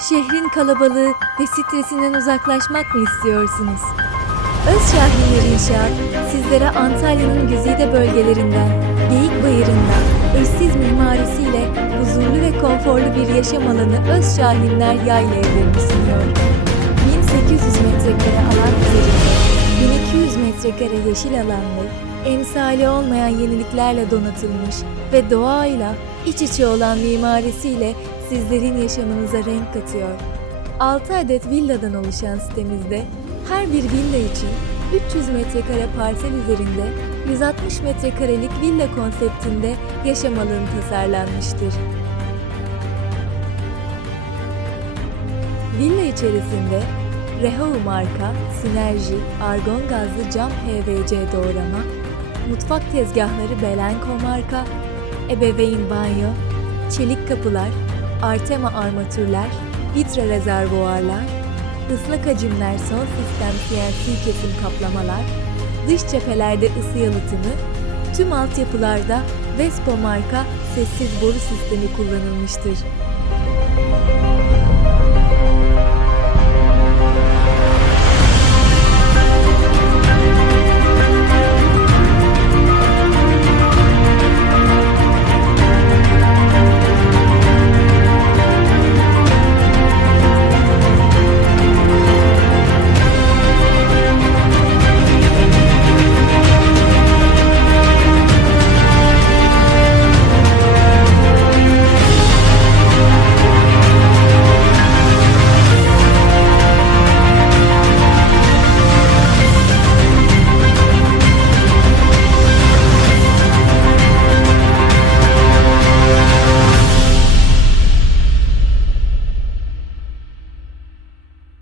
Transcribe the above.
Şehrin kalabalığı ve stresinden uzaklaşmak mı istiyorsunuz? Özşahinler İnşaat sizlere Antalya'nın güzide bölgelerinden, Geyik Bayırı'ndan, eşsiz mimarisiyle huzurlu ve konforlu bir yaşam alanı Özşahinler Yayla Evlerini sunuyor. 1800 metrekare alan üzerinde 1200 metrekare yeşil alanlı, emsali olmayan yeniliklerle donatılmış ve doğayla iç içe olan mimarisiyle sizlerin yaşamınıza renk katıyor. 6 adet villadan oluşan sitemizde her bir villa için 300 metrekare parsel üzerinde 160 metrekarelik villa konseptinde yaşam alanı tasarlanmıştır. Villa içerisinde Rehau marka, sinerji, argon gazlı cam PVC doğrama, mutfak tezgahları Belenko marka, ebeveyn banyo, çelik kapılar, Artema armatürler, vitre rezervuarlar, ıslak hacimler son sistem CNC kesim kaplamalar, dış cephelerde ısı yalıtımı, tüm altyapılarda Vespo marka sessiz boru sistemi kullanılmıştır.